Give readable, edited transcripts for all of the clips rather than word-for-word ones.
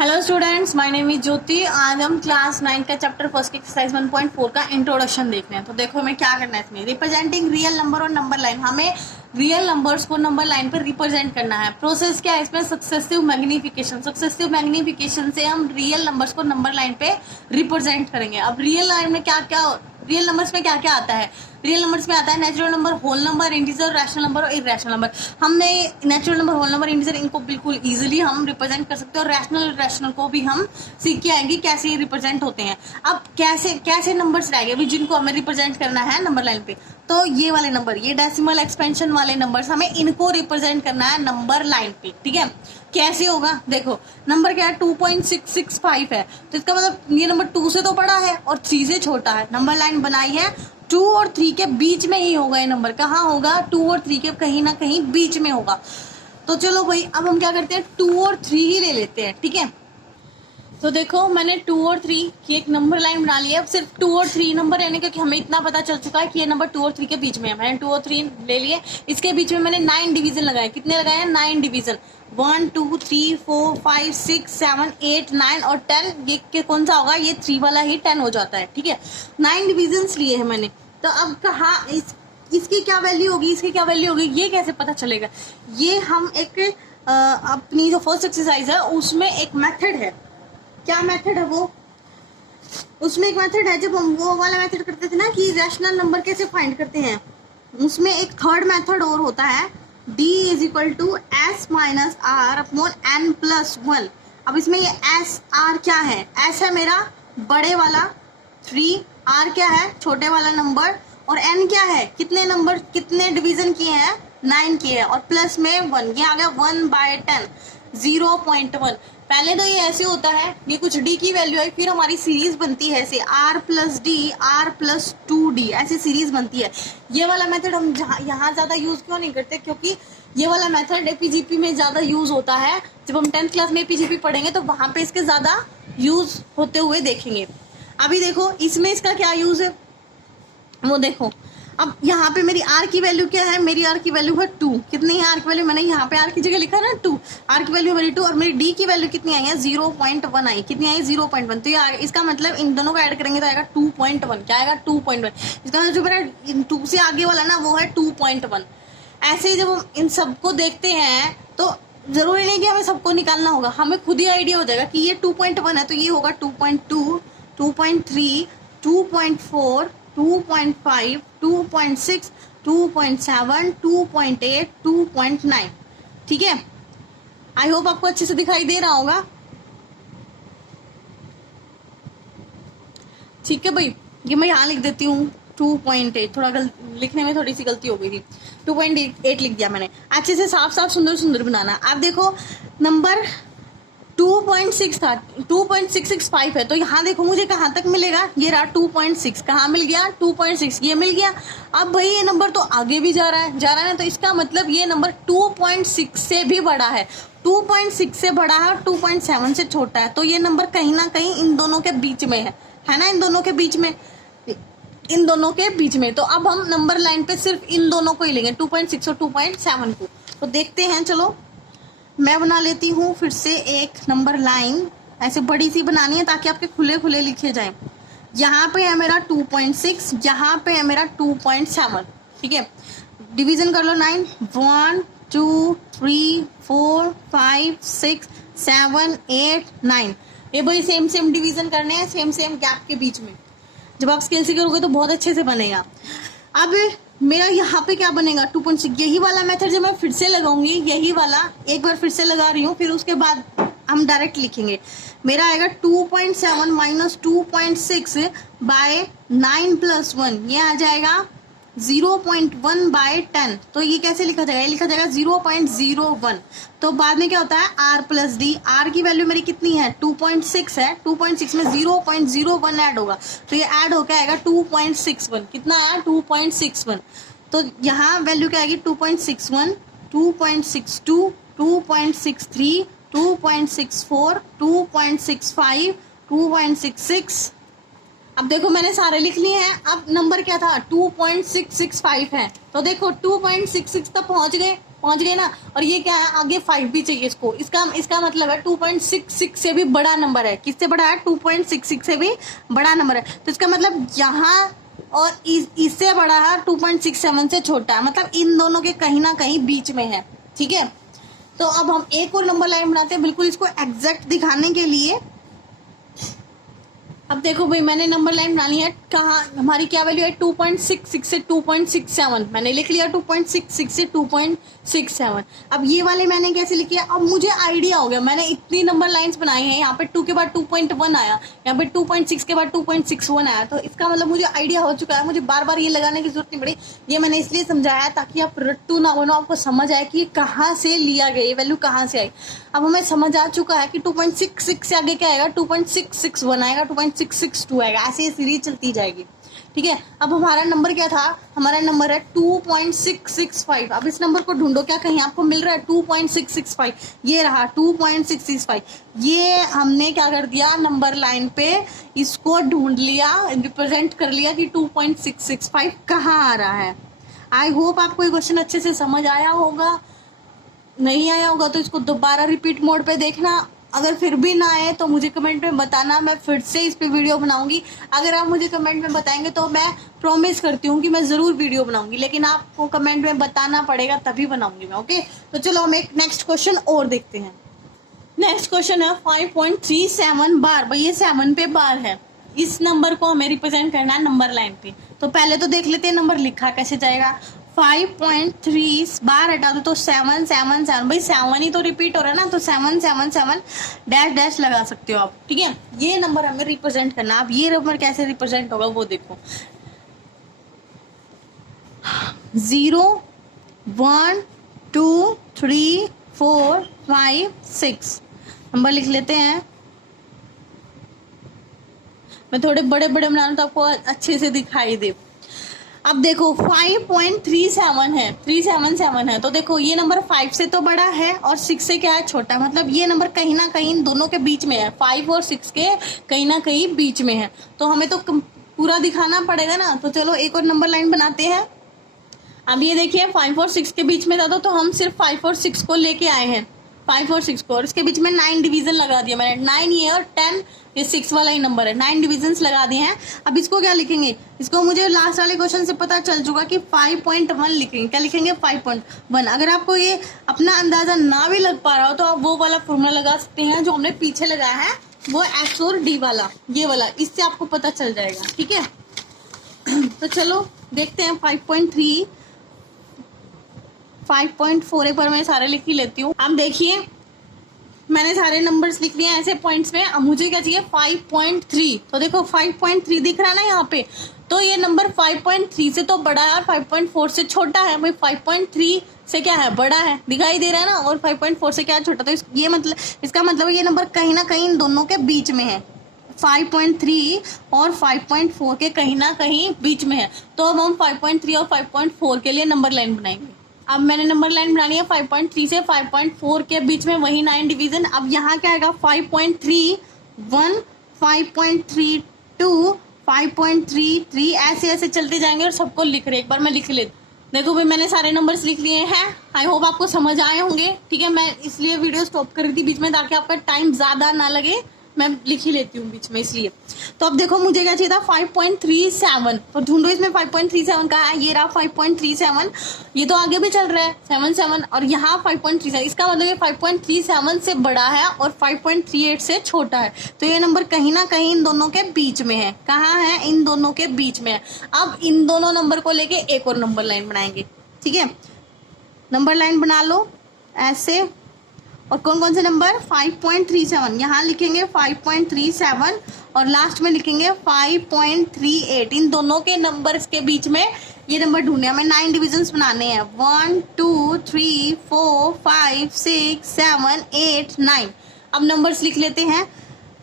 Hello students, my name is Jyoti. आज हम class 9 का चैप्टर फर्स्ट की एक्सरसाइज 1.4 का इंट्रोडक्शन देख रहे हैं। तो देखो हमें क्या करना है इसमें। रिप्रेजेंटिंग रियल नंबर और नंबर लाइन, हमें रियल नंबर्स को नंबर लाइन पर रिप्रेजेंट करना है। प्रोसेस क्या है इसमें? Successive magnification. सक्सेसिव मैग्निफिकेशन से हम रियल नंबर्स को नंबर लाइन पे रिप्रेजेंट करेंगे। अब रियल लाइन में रियल नंबर्स में क्या क्या आता है? रियल नंबर्स में आता है natural number, whole number, integer, rational number और इरेशनल नंबर। हमने natural number, whole number, integer इनको बिल्कुल इजीली हम रिप्रेजेंट कर सकते हैं और रैशनल को भी हम सीख के आएंगे कैसे ये रिप्रेजेंट होते हैं। अब कैसे कैसे नंबर्स रह गए जिनको हमें रिप्रेजेंट करना है नंबर लाइन पे। तो ये वाले नंबर, ये डेसिमल एक्सपेंशन वाले नंबर्स, हमें इनको रिप्रेजेंट करना है नंबर लाइन पे। ठीक है, कैसे होगा? देखो नंबर क्या है? 2.665 है, तो इसका मतलब ये नंबर 2 से तो बड़ा है और 3 से छोटा है। नंबर लाइन बनाई है 2 और 3 के बीच में ही होगा। ये नंबर कहाँ होगा? 2 और 3 के कहीं ना कहीं बीच में होगा। तो चलो भाई, अब हम क्या करते हैं, 2 और 3 ही ले लेते हैं। ठीक है, तो देखो मैंने 2 और 3 की एक नंबर लाइन बना ली है। अब सिर्फ 2 और 3 नंबर है, क्योंकि हमें इतना पता चल चुका है कि ये नंबर 2 और 3 के बीच में है। मैंने 2 और 3 ले लिए, इसके बीच में मैंने 9 डिवीजन लगाए। कितने लगाए हैं? 9 डिवीजन। 1 2 3 4 5 6 7 8 9 और 10। ये कौन सा होगा? ये 3 वाला ही 10 हो जाता है। ठीक है, 9 डिवीजन लिए हैं मैंने। तो अब कहा इसकी क्या वैल्यू होगी, इसकी क्या वैल्यू होगी, ये कैसे पता चलेगा? ये हम एक अपनी जो फर्स्ट एक्सरसाइज है उसमें एक मेथड है। क्या मेथड है वो? उसमें एक मेथड है, जब हम वो वाला मेथड करते थे ना कि रैशनल नंबर कैसे फाइंड करते हैं, उसमें एक थर्ड मेथड और होता है, d is equal to S minus R upon N plus 1। अब इसमें ये एस आर क्या है? एस है मेरा बड़े वाला 3, आर क्या है? छोटे वाला नंबर, और एन क्या है? कितने नंबर, कितने डिवीजन किए हैं? 9 किए हैं, और प्लस में 1। ये आ गया 1/10, 0.1। पहले तो ये ऐसे होता है, ये कुछ d की वैल्यू है, फिर हमारी सीरीज बनती है ऐसे r plus D, r plus 2d, ऐसी सीरीज बनती है। ये वाला मेथड हम यहाँ ज्यादा यूज क्यों नहीं करते? क्योंकि ये वाला मेथड एपीजीपी में ज्यादा यूज होता है। जब हम 10th क्लास में एपीजीपी पढ़ेंगे तो वहां पे इसके ज्यादा यूज होते हुए देखेंगे। अभी देखो इसमें इसका क्या यूज है वो देखो। अब यहाँ पे मेरी r की वैल्यू क्या है? मेरी r की वैल्यू है 2। कितनी है r की वैल्यू? मैंने यहाँ पे r की जगह लिखा है ना 2। r की वैल्यू मेरी 2 और मेरी d की वैल्यू कितनी आई है? 0.1 आई। कितनी आई? 0.1। तो ये इसका मतलब इन दोनों को ऐड करेंगे तो आएगा 2.1। क्या आएगा? 2.1। इसका मतलब जो मेरा 2 से आगे वाला ना वो है 2.1। ऐसे ही जब हम इन सबको देखते हैं तो जरूरी नहीं कि हमें सबको निकालना होगा, हमें खुद ही आइडिया हो जाएगा कि ये 2.1 है तो ये होगा 2.2, 2.3, 2.4, 2.5, 2.6, 2.7, 2.8, 2.9। ठीक है, आई होप आपको अच्छे से दिखाई दे रहा होगा। ठीक है भाई, ये मैं यहाँ लिख देती हूँ 2.8। थोड़ा लिखने में थोड़ी सी गलती हो गई थी, 2.8 लिख दिया मैंने। अच्छे से साफ साफ सुंदर सुंदर बनाना। आप देखो नंबर 2.6 था, 2.665 है, तो यहाँ देखो मुझे कहाँ तक मिलेगा? ये रहा 2.6। कहाँ मिल गया? 2.6, ये मिल गया। अब भाई ये नंबर तो आगे भी जा रहा है, तो इसका मतलब ये नंबर 2.6 से भी बड़ा है। 2.6 से बड़ा है और 2.7 से छोटा है, तो ये नंबर कहीं ना कहीं इन दोनों के बीच में है ना? इन दोनों के बीच में। तो अब हम नंबर लाइन पे सिर्फ इन दोनों को ही लेंगे, 2.6 और 2.7 को। तो देखते हैं, चलो मैं बना लेती हूँ फिर से एक नंबर लाइन। ऐसे बड़ी सी बनानी है ताकि आपके खुले खुले लिखे जाए। यहाँ पे है मेरा 2.6, यहाँ पे है मेरा 2.7। ठीक है, डिवीजन कर लो 9। 1 2 3 4 5 6 7 8 9। ये भाई सेम डिवीजन करने हैं, सेम गैप के बीच में। जब आप स्केल से करोगे तो बहुत अच्छे से बनेगा। अब मेरा यहाँ पे क्या बनेगा? 2.6। यही वाला मेथड जब मैं फिर से लगाऊंगी, यही वाला एक बार फिर से लगा रही हूँ, फिर उसके बाद हम डायरेक्ट लिखेंगे। मेरा आएगा 2.7 माइनस 2.6 बाय 9 प्लस 1, ये आ जाएगा 0.1/10। तो ये कैसे लिखा जाएगा? ये लिखा जाएगा 0.01। तो बाद में क्या होता है? r plus D. r की वैल्यू मेरी कितनी है? 2.6 है। 2.6 में 0.01 ऐड होगा, तो ये ऐड होकर आएगा 2.61। कितना आया? 2.61। तो यहाँ वैल्यू क्या आएगी? 2.61, 2.62, 2.63, 2.64, 2.65, 2.66। अब देखो मैंने सारे लिख लिए हैं। अब नंबर क्या था? 2.665 है। तो देखो 2.66 तक पहुंच गए। पहुंच गए ना। और ये क्या है, आगे 5 भी चाहिए इसको। इसका मतलब है 2.66 से भी बड़ा नंबर है। किससे बड़ा है? 2.66 से भी बड़ा नंबर है। तो इसका मतलब यहाँ और इससे बड़ा है, 2.67 से छोटा है, मतलब इन दोनों के कहीं ना कहीं बीच में है। ठीक है, तो अब हम एक और नंबर लाइन बनाते हैं बिल्कुल इसको एग्जैक्ट दिखाने के लिए। अब देखो भाई, मैंने नंबर लाइन बनानी है। कहाँ हमारी क्या वैल्यू है? 2.66 से 2.67 मैंने लिख लिया। 2.66 से 2.67। अब ये वाले मैंने कैसे लिखी है? अब मुझे आइडिया हो गया। मैंने इतनी नंबर लाइंस बनाई हैं, यहाँ पे 2 के बाद 2.1 आया, यहाँ पे 2.6 के बाद 2.61 आया। तो इसका मतलब मुझे आइडिया हो चुका है, मुझे बार बार ये लगाने की जरूरत नहीं पड़ी। ये मैंने इसलिए समझाया ताकि आप रट्टू ना बनो, आपको समझ आए कि कहाँ से लिया गया, ये वैल्यू कहाँ से आई। अब हमें समझ आ चुका है कि 2.66 से आगे क्या आएगा? 2.661 आएगा, 2.662 आएगा, ऐसे ये सीरीज चलती जाएगी। ठीक है, अब हमारा नंबर क्या था? हमारा नंबर है 2.665। अब इस नंबर को ढूंढो, क्या कहीं आपको मिल रहा है? 2.665 ये रहा, 2.665। ये हमने क्या कर दिया? नंबर लाइन पे इसको ढूंढ लिया, रिप्रेजेंट कर लिया कि 2.665 कहाँ आ रहा है। आई होप आपको ये क्वेश्चन अच्छे से समझ आया होगा। नहीं आया होगा तो इसको दोबारा रिपीट मोड पे देखना। अगर फिर भी ना आए तो मुझे कमेंट में बताना, मैं फिर से इस पे वीडियो बनाऊंगी। अगर आप मुझे कमेंट में बताएंगे तो मैं प्रॉमिस करती हूँ कि मैं ज़रूर वीडियो बनाऊंगी, लेकिन आपको कमेंट में बताना पड़ेगा तभी बनाऊंगी मैं। ओके, तो चलो हम एक नेक्स्ट क्वेश्चन और देखते हैं। नेक्स्ट क्वेश्चन है 5.37 बार। भाई ये 7 पे बार है, इस नंबर को हमें रिप्रेजेंट करना है नंबर लाइन पे। तो पहले तो देख लेते हैं नंबर लिखा कैसे जाएगा। 5.3 बार हटा दो तो 7 7 7। भाई 7 ही तो रिपीट हो रहा है ना, तो 7 7 7 डैश डैश लगा सकते हो आप। ठीक है, ये नंबर हमें रिप्रेजेंट करना। अब ये नंबर कैसे रिप्रेजेंट होगा वो देखो। 0 1 2 3 4 5 6 नंबर लिख लेते हैं। मैं थोड़े बड़े बड़े बना लूं तो आपको अच्छे से दिखाई दे। अब देखो 5.37 है, 377 है, तो देखो ये नंबर 5 से तो बड़ा है और 6 से क्या है? छोटा है। मतलब ये नंबर कहीं ना कहीं इन दोनों के बीच में है, 5 और 6 के कहीं ना कहीं बीच में है। तो हमें तो पूरा दिखाना पड़ेगा ना। तो चलो एक और नंबर लाइन बनाते हैं। अब ये देखिए 5 और 6 के बीच में था, तो हम सिर्फ 5 और 6 को लेके आए हैं, 5 और 6 को, और इसके बीच में 9 डिवीजन लगा दिया मैंने। 9 ये और 10 ये 6 वाला ही नंबर है, 9 डिविजन्स लगा दिए हैं। अब इसको क्या लिखेंगे? इसको मुझे लास्ट वाले क्वेश्चन से पता चल चुका कि 5.1 लिखेंगे। क्या लिखेंगे? 5.1। अगर आपको ये अपना अंदाजा ना भी लग पा रहा हो तो आप वो वाला फॉर्मूला लगा सकते हैं जो हमने पीछे लगाया है, वो एक्स और डी वाला, ये वाला, इससे आपको पता चल जाएगा। ठीक है, तो चलो देखते हैं 5.3 5.4 एक बार मैं सारे लिख ही लेती हूँ। अब देखिए मैंने सारे नंबर्स लिख लिए हैं ऐसे पॉइंट्स में। अब मुझे क्या चाहिए? 5.3। तो देखो 5.3 दिख रहा है ना यहाँ पे, तो ये नंबर 5.3 से तो बड़ा है और 5.4 से छोटा है। भाई 5.3 से क्या है? बड़ा है, दिखाई दे रहा है ना, और 5.4 से क्या है? छोटा। तो ये मतलब, इसका मतलब ये नंबर कहीं ना कहीं इन दोनों के बीच में है, 5.3 और 5.4 के कहीं ना कहीं बीच में है। तो अब हम 5.3 और 5.4 के लिए नंबर लाइन बनाएंगे। अब मैंने नंबर लाइन बनानी है 5.3 से 5.4 के बीच में, वही 9 डिवीजन। अब यहाँ क्या आएगा? 5.31 5.32 5.33 ऐसे ऐसे चलते जाएंगे और सबको लिख रहे। एक बार मैं लिख लेती। देखो भाई मैंने सारे नंबर्स लिख लिए हैं। आई होप आपको समझ आए होंगे। ठीक है, मैं इसलिए वीडियो स्टॉप कर दी बीच में ताकि आपका टाइम ज्यादा ना लगे, मैं लिख ही लेती हूँ बीच में इसलिए। तो अब देखो मुझे क्या चाहिए था? 5.37। तो ढूंढो इसमें 5.37 का है, ये रहा 5.37। ये तो आगे भी चल रहा है 7 7, और यहाँ 5.37। इसका मतलब ये 5.37 से बड़ा है और 5.38 से छोटा है। तो ये नंबर कहीं ना कहीं इन दोनों के बीच में है। कहाँ है? इन दोनों के बीच में है। अब इन दोनों नंबर को लेके एक और नंबर लाइन बनाएंगे। ठीक है, नंबर लाइन बना लो ऐसे। और कौन कौन से नंबर? 5.37 यहाँ लिखेंगे, 5.37 और लास्ट में लिखेंगे 5.38। इन दोनों के नंबर्स के बीच में ये नंबर ढूंढने हमें 9 डिविजन्स बनाने हैं। 1 2 3 4 5 6 7 8 9। अब नंबर्स लिख लेते हैं।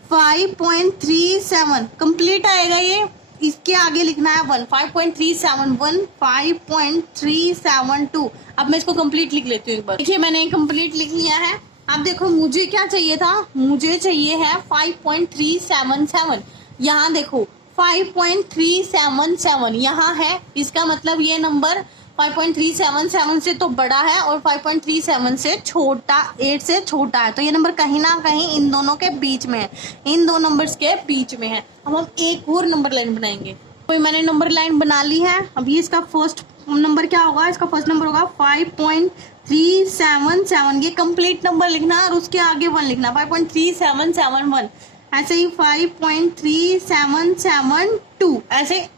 5.37 कंप्लीट आएगा ये, इसके आगे लिखना है 1। 5.371 5.372। अब मैं इसको कंप्लीट लिख लेती हूँ एक बार। देखिए मैंने कंप्लीट लिख लिया है। अब देखो मुझे क्या चाहिए था? मुझे चाहिए है 5.377। यहाँ देखो 5.377 यहाँ है, इसका मतलब ये नंबर 5.377 से तो बड़ा है और 5.37 से छोटा, 8 से छोटा है। तो ये नंबर कहीं ना कहीं इन दोनों के बीच में है, इन दो नंबर्स के बीच में है। अब हम एक और नंबर लाइन बनाएंगे। तो मैंने नंबर लाइन बना ली है। अभी इसका फर्स्ट नंबर क्या होगा, इसका फर्स्ट नंबर होगा 5.3771। ये कंप्लीट नंबर लिखना है और उसके आगे 1 लिखना, 5.3771। ऐसे ही 5.3772, ऐसे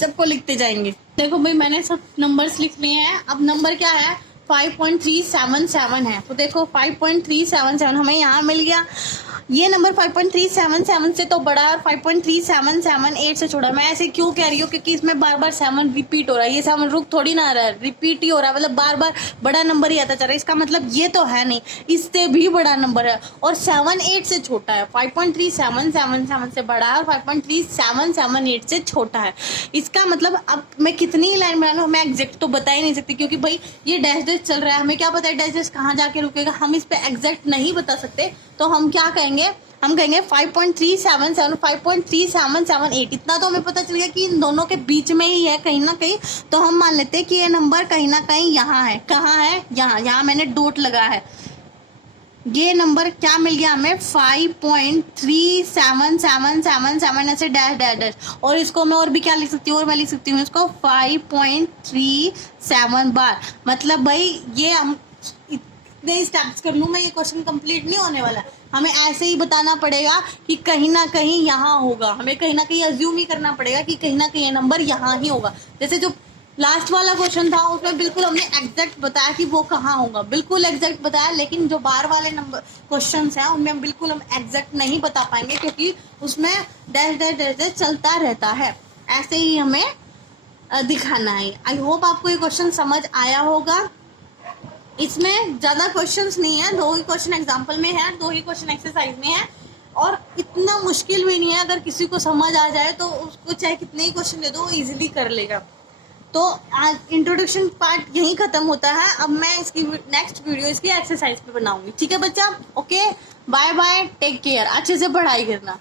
सबको लिखते जाएंगे। देखो भाई मैंने सब नंबर्स लिख लिए हैं। अब नंबर क्या है, 5.377 है। तो देखो 5.377 हमें यहाँ मिल गया। ये नंबर 5.377 से तो बड़ा है और 5.3778 से छोटा। मैं ऐसे क्यों कह रही हूँ, क्योंकि इसमें बार बार 7 रिपीट हो रहा है। ये 7 रुक थोड़ी ना आ रहा है, रिपीट ही हो रहा है, मतलब बार बार बड़ा नंबर ही आता चल रहा है। इसका मतलब ये तो है नहीं, इससे भी बड़ा नंबर है और 7 8 से छोटा है। 5.3777 से बड़ा है और 5.3778 से छोटा है। इसका मतलब अब मैं कितनी लाइन बनाऊँ, मैं एग्जैक्ट तो बता ही नहीं सकती, क्योंकि भाई ये डैश डैश चल रहा है। हमें क्या पता है डैश डैश कहाँ जाके रुकेगा, हम इस पे एग्जैक्ट नहीं बता सकते। तो हम क्या कहेंगे, हम कहेंगे 5.377 5.3778। इतना तो हमें पता चल गया कि इन दोनों के बीच में ही है कहीं ना कहीं। तो हम मान लेते हैं कि ये नंबर कहीं ना कहीं यहाँ है। कहाँ है, यहाँ, यहाँ मैंने डॉट लगा है। ये नंबर क्या मिल गया हमें, 5.37777 ऐसे डैश डैश डैश। और इसको मैं और भी क्या लिख सकती हूँ, और मैं लिख सकती हूँ इसको 5.37 बार। मतलब भाई ये हम इतने स्टेप्स कर लूँ मैं, ये क्वेश्चन कंप्लीट नहीं होने वाला। हमें ऐसे ही बताना पड़ेगा कि कहीं ना कहीं यहाँ होगा। हमें कहीं ना कहीं अज्यूम ही करना पड़ेगा कि कहीं ना कहीं ये नंबर यहाँ ही होगा। जैसे जो लास्ट वाला क्वेश्चन था उसमें बिल्कुल हमने एग्जैक्ट बताया कि वो कहाँ होगा, बिल्कुल एग्जैक्ट बताया। लेकिन जो बार वाले नंबर क्वेश्चंस हैं उनमें बिल्कुल हम एग्जैक्ट नहीं बता पाएंगे, क्योंकि उसमें डैश डैश डैश डैश चलता रहता है। ऐसे ही हमें दिखाना है। आई होप आपको ये क्वेश्चन समझ आया होगा। इसमें ज्यादा क्वेश्चंस नहीं है, 2 ही क्वेश्चन एग्जाम्पल में है, 2 ही क्वेश्चन एक्सरसाइज में है, और इतना मुश्किल भी नहीं है। अगर किसी को समझ आ जाए तो उसको चाहे कितने ही क्वेश्चन दे दो वो इजीली कर लेगा। तो आज इंट्रोडक्शन पार्ट यहीं खत्म होता है। अब मैं इसकी नेक्स्ट वीडियो इसकी एक्सरसाइज पे बनाऊंगी। ठीक है बच्चा, okay, bye bye, take care, अच्छे से पढ़ाई करना।